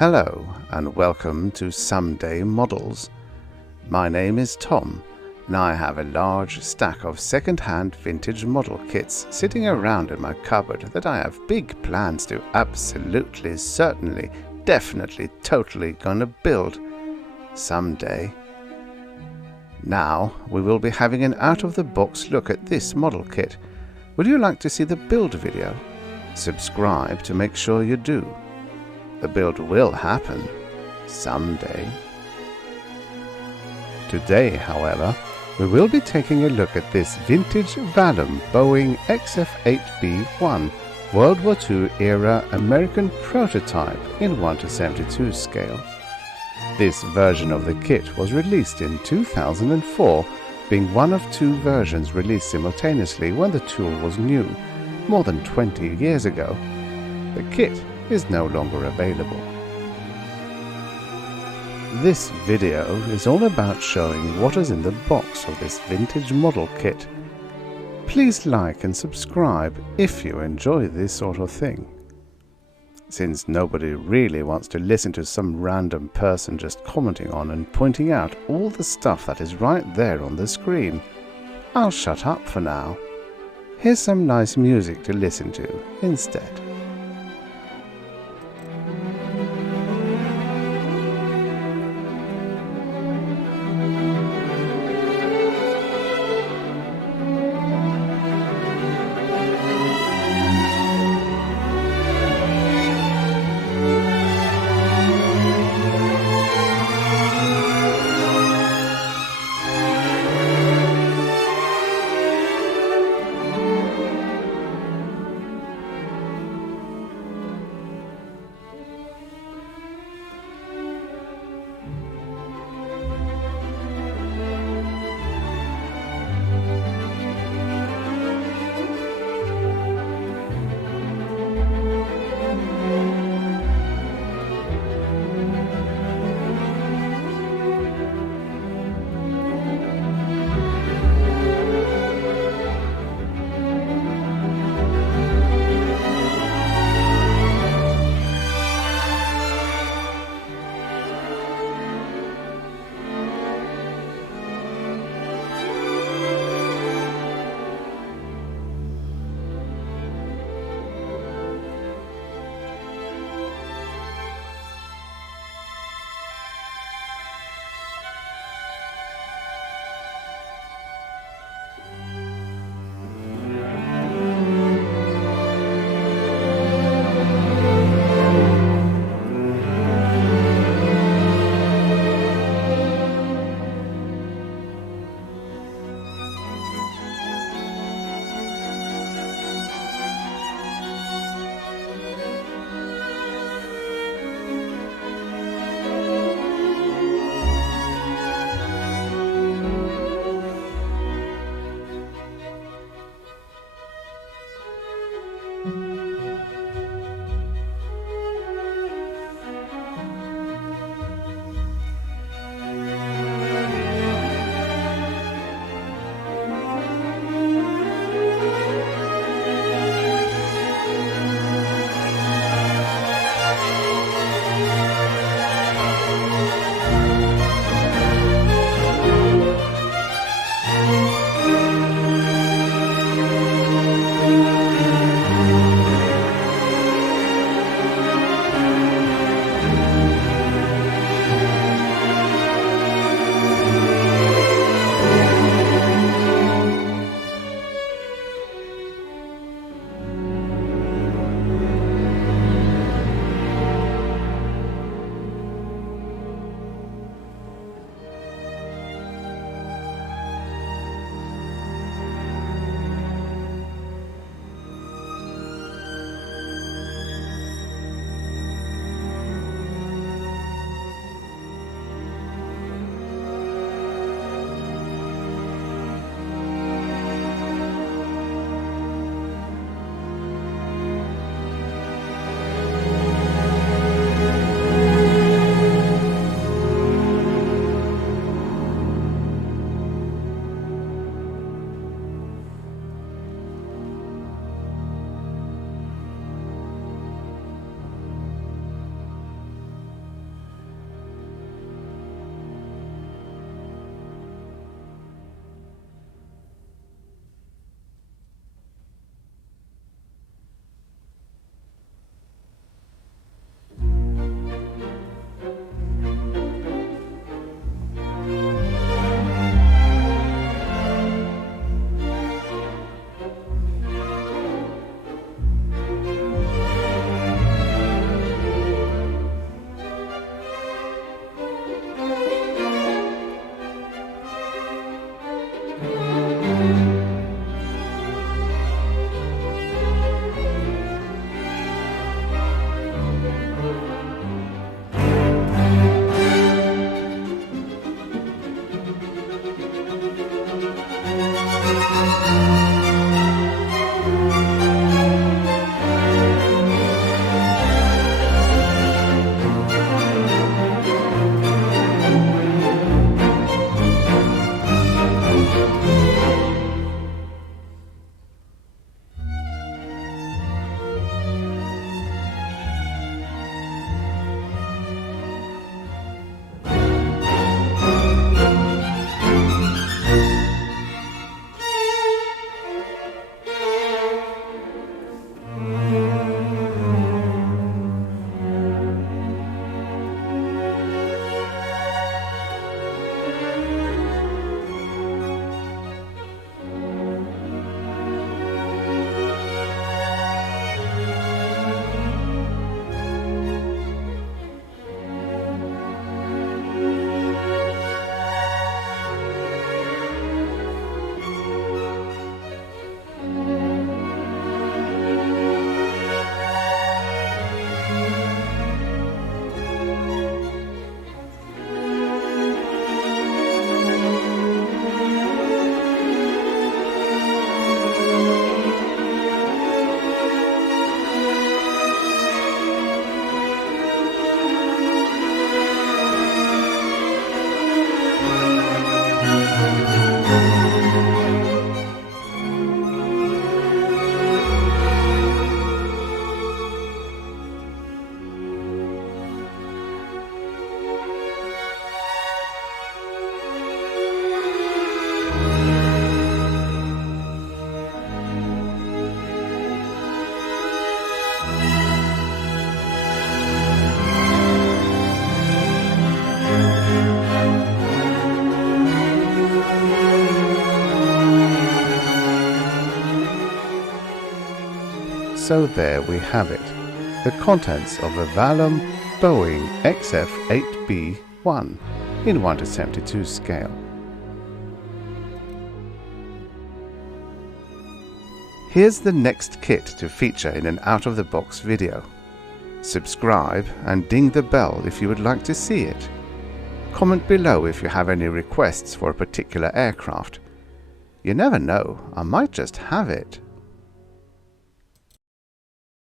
Hello and welcome to Someday Models. My name is Tom and I have a large stack of second-hand vintage model kits sitting around in my cupboard that I have big plans to absolutely, certainly, definitely, totally gonna build someday. Now we will be having an out-of-the-box look at this model kit. Would you like to see the build video? Subscribe to make sure you do. The build will happen someday. Today, however, we will be taking a look at this vintage Valom Boeing XF8B-1 World War II era American prototype in 1:72 scale. This version of the kit was released in 2004, being one of two versions released simultaneously when the tool was new, more than 20 years ago. The kit is no longer available. This video is all about showing what is in the box of this vintage model kit. Please like and subscribe if you enjoy this sort of thing. Since nobody really wants to listen to some random person just commenting on and pointing out all the stuff that is right there on the screen, I'll shut up for now. Here's some nice music to listen to instead. So there we have it, the contents of a Valom Boeing XF8B-1 in 1:72 scale. Here's the next kit to feature in an out-of-the-box video. Subscribe and ding the bell if you would like to see it. Comment below if you have any requests for a particular aircraft. You never know, I might just have it.